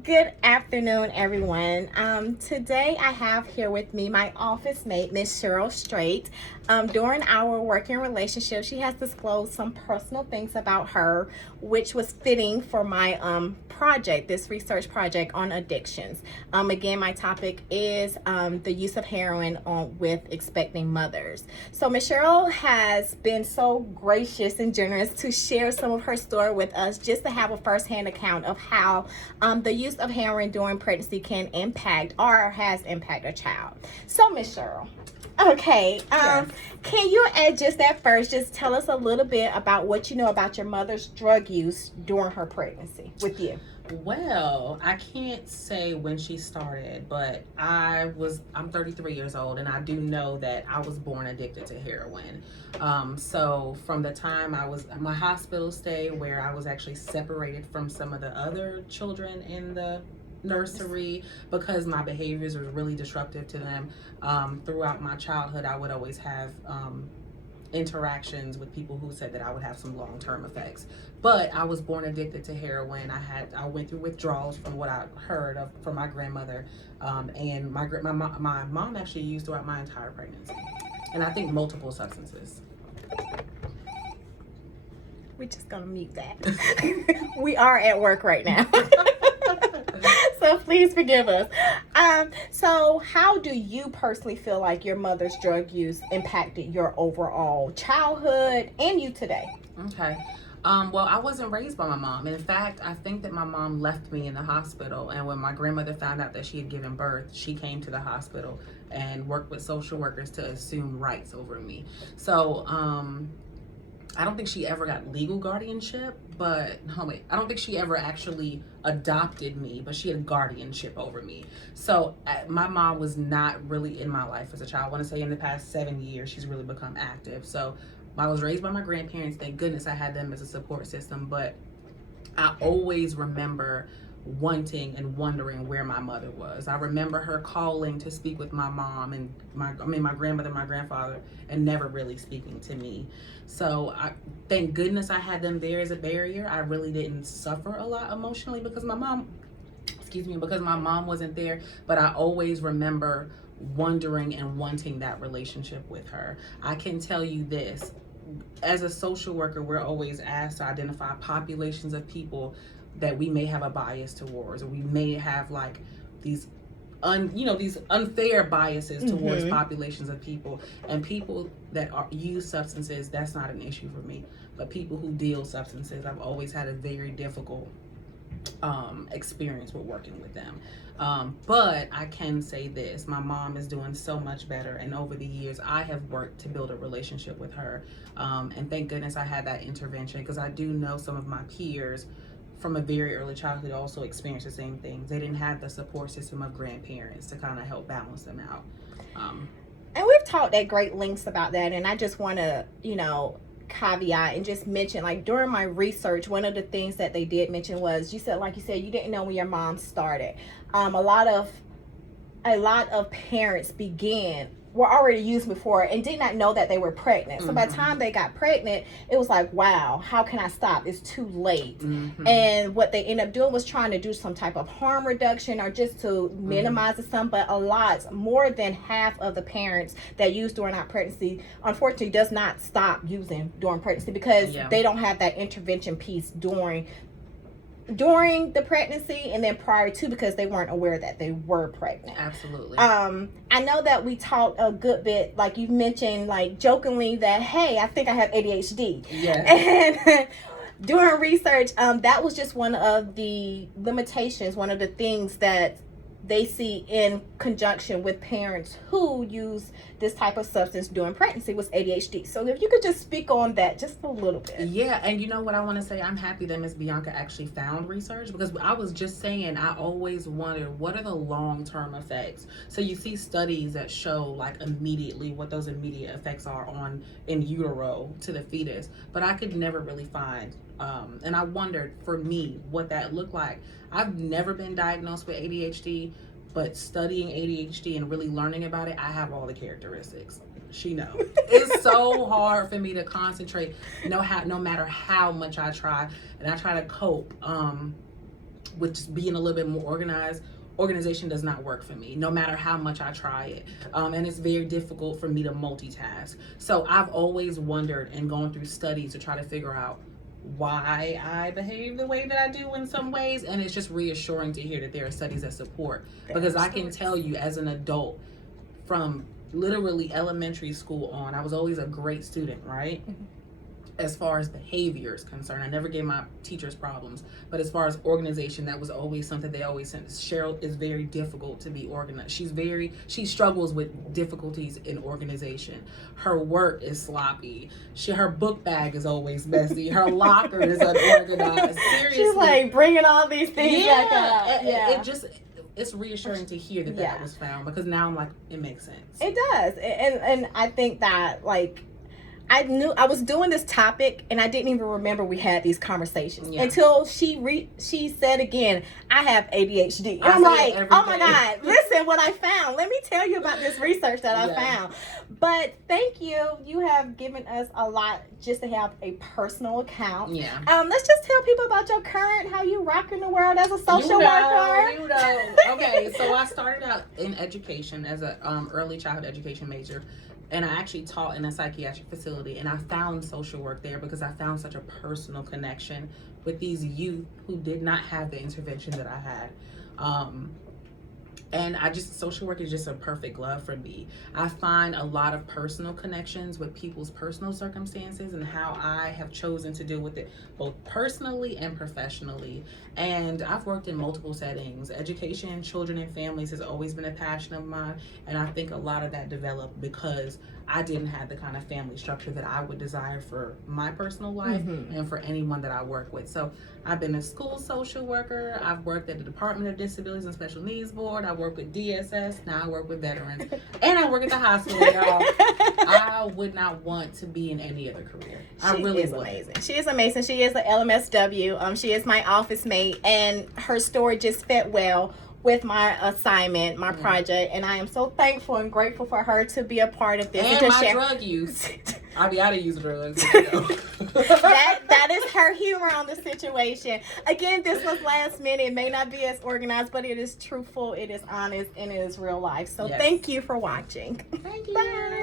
Good afternoon, everyone. Today I have here with me my office mate, Miss Cheryl Strait. During our working relationship, she has disclosed some personal things about her, which was fitting for my project, this research project on addictions. Again, my topic is the use of heroin with expecting mothers. So Miss Cheryl has been so gracious and generous to share some of her story with us, just to have a firsthand account of how the use of heroin during pregnancy can impact or has impacted a child. So Miss Cheryl, okay, Yes. can you just at first just tell us a little bit about what you know about your mother's drug use during her pregnancy with you? Well, I can't say when she started, but I'm 33 years old, and I do know that I was born addicted to heroin. So from the time I was my hospital stay, where I was actually separated from some of the other children in the nursery because my behaviors were really disruptive to them. Throughout my childhood, I would always have interactions with people who said that I would have some long-term effects. But I was born addicted to heroin. I went through withdrawals from what I heard of from my grandmother, and my mom actually used throughout my entire pregnancy, and I think multiple substances. We're just gonna mute that. We are at work right now. So please forgive us. So how do you personally feel like your mother's drug use impacted your overall childhood and you today? Okay. Well, I wasn't raised by my mom. In fact, I think that my mom left me in the hospital. And when my grandmother found out that she had given birth, she came to the hospital and worked with social workers to assume rights over me. So, I don't think she ever got legal guardianship, but I don't think she ever actually adopted me, but she had guardianship over me. So my mom was not really in my life as a child. I want to say in the past 7 years, she's really become active. So I was raised by my grandparents. Thank goodness I had them as a support system, but I always remember wanting and wondering where my mother was. I remember her calling to speak with my mom and my grandmother, my grandfather, and never really speaking to me. So I thank goodness I had them there as a barrier. I really didn't suffer a lot emotionally because my mom wasn't there, but I always remember wondering and wanting that relationship with her. I can tell you this, as a social worker, we're always asked to identify populations of people that we may have a bias towards, or we may have like these these unfair biases towards populations of people. And people that use substances, that's not an issue for me, but people who deal substances, I've always had a very difficult experience with working with them. But I can say this, my mom is doing so much better, and over the years I have worked to build a relationship with her, and thank goodness I had that intervention, because I do know some of my peers from a very early childhood also experienced the same things. They didn't have the support system of grandparents to kind of help balance them out. And we've talked at great lengths about that, and I just want to, caveat and just mention, like, during my research, one of the things that they did mention was, you said, like you said, you didn't know when your mom started. A lot of parents were already used before and did not know that they were pregnant. So by the time they got pregnant, it was like, wow, how can I stop? It's too late. And what they ended up doing was trying to do some type of harm reduction or just to minimize the sum. But more than half of the parents that use during our pregnancy, unfortunately, does not stop using during pregnancy because they don't have that intervention piece during the pregnancy and then prior to, because they weren't aware that they were pregnant. Absolutely. I know that we talked a good bit, like you mentioned, like jokingly, that hey, I think I have ADHD. And during research, that was just one of the limitations, one of the things that they see in conjunction with parents who use this type of substance during pregnancy was ADHD. So if you could just speak on that just a little bit. Yeah, and you know what I want to say? I'm happy that Miss Bianca actually found research, because I was just saying, I always wondered, what are the long-term effects? So you see studies that show like immediately what those immediate effects are on in utero to the fetus, but I could never really find and I wondered for me what that looked like. I've never been diagnosed with ADHD, but studying ADHD and really learning about it, I have all the characteristics. She knows. It's so hard for me to concentrate, no matter how much I try, and I try to cope with just being a little bit more organized, organization does not work for me, no matter how much I try it. And it's very difficult for me to multitask. So I've always wondered and gone through studies to try to figure out why I behave the way that I do in some ways. And it's just reassuring to hear that there are studies that support, because I can tell you as an adult, from literally elementary school on, I was always a great student, right? As far as behavior is concerned, I never gave my teachers problems, but as far as organization, that was always something they always said. Cheryl is very difficult to be organized. She struggles with difficulties in organization. Her work is sloppy. Her book bag is always messy. Her locker is unorganized. Seriously. She's like bringing all these things back up. It's reassuring to hear that was found, because now I'm like, it makes sense. It does. And I think that, like, I knew I was doing this topic and I didn't even remember we had these conversations until she said again, I have ADHD. And I'm like, oh my God, listen what I found. Let me tell you about this research that I found. But thank you. You have given us a lot just to have a personal account. Let's just tell people about your current, how you rocking the world as a social worker. Okay, so I started out in education as a early childhood education major. And I actually taught in a psychiatric facility, and I found social work there because I found such a personal connection with these youth who did not have the intervention that I had. And social work is just a perfect glove for me. I find a lot of personal connections with people's personal circumstances and how I have chosen to deal with it, both personally and professionally. And I've worked in multiple settings. Education, children, and families has always been a passion of mine. And I think a lot of that developed because I didn't have the kind of family structure that I would desire for my personal life and for anyone that I work with. So I've been a school social worker. I've worked at the Department of Disabilities and Special Needs Board. I work with DSS. Now I work with veterans. And I work at the hospital, y'all. I would not want to be in any other career. I really would. Amazing. She is amazing. She is an LMSW. She is my office mate, and her story just fit well with my assignment, my project, and I am so thankful and grateful for her to be a part of this. And my drug use. I didn't use drugs. that is her humor on the situation. Again, this was last minute. It may not be as organized, but it is truthful, it is honest, and it is real life. So thank you for watching. Thank you. Bye.